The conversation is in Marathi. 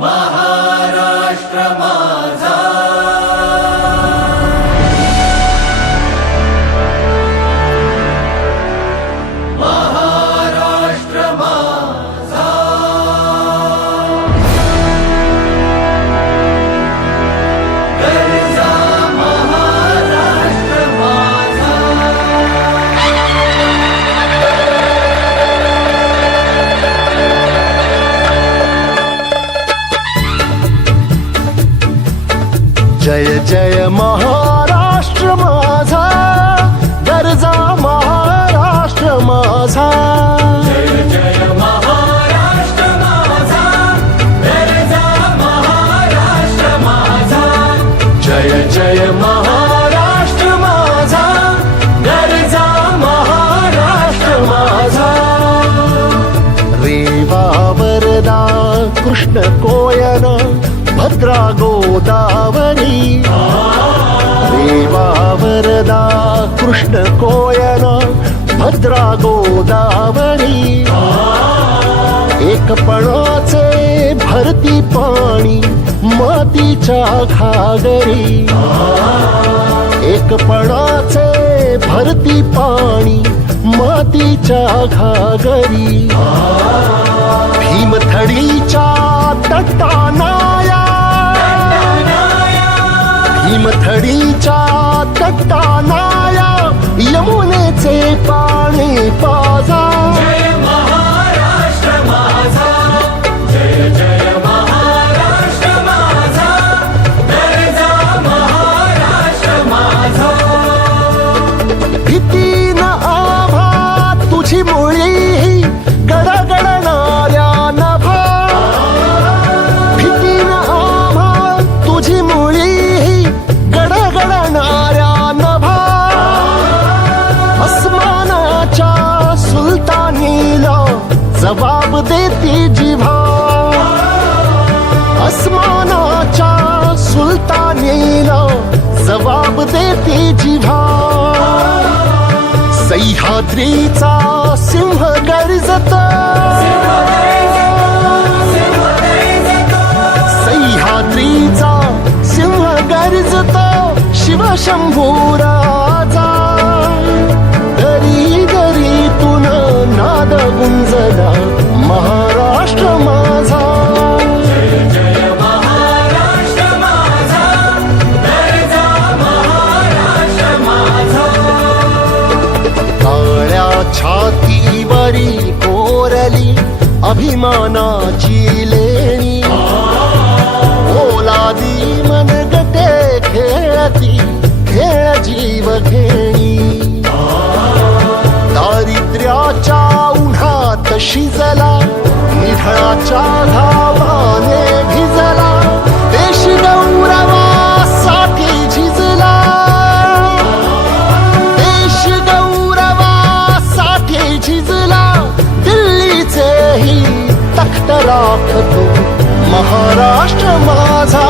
महाराष्ट्र माझा, महाराष्ट्र माझा, गरजा महाराष्ट्र माझा. जय जय महाराष्ट्र माझा, गरजा महाराष्ट्र माझा. जय जय महाराष्ट्र माझा, गरजा महाराष्ट्र माझा. जय जय महाराष्ट्र माझा, गरजा महाराष्ट्र माझा. रेवा वरदा कृष्ण कोयना भद्रा गोदावरी. रेवा वरदा कृष्ण कोयना भद्रा गोदावरी. एकपणाचे भरती पाणी मातीच्या घागरी. एकपणाचे भरती पाणी मातीच्या घागरी. भीमथडीच्या तटानाया, भीमथडीच्या तटानाया यमुनेचे पाणी पाजा. जय महाराष्ट्र माझा, जय जय महाराष्ट्र माझा, गरजा महाराष्ट्र माझा. भीती न आभा तुझी मुळी गडगडणाऱ्या नभा. भीती न आभा तुझी मुळी गडगडणाऱ्या नभा. अस्मानाच्या सुलतानीला जबाब देती जिव्हा. अस्मानाच्या सुलतानीला जबाब देती जिव्हा. सह्याद्रीचा सिंह गर्जत, सह्याद्रीचा सिंह गर्जत शिवशंभू राजा. दरी दरीतून नाद गुंजला महाराष्ट्र माझा. जय जय महाराष्ट्र माझा, गरजा महाराष्ट्र माझा. काळ्या छातीवरी कोरली अभिमानाची लेणी. ओलादी मनगटे खेळती खेळ जीव घेणी. दारिद्र्याच्या उन्हात शिजला निधळाच्या घावाने भिजला. देश गौरवासाठी झिजला, देश गौरवासाठी झिजला. दिल्लीचेही तख्त राखतो महाराष्ट्र माझा.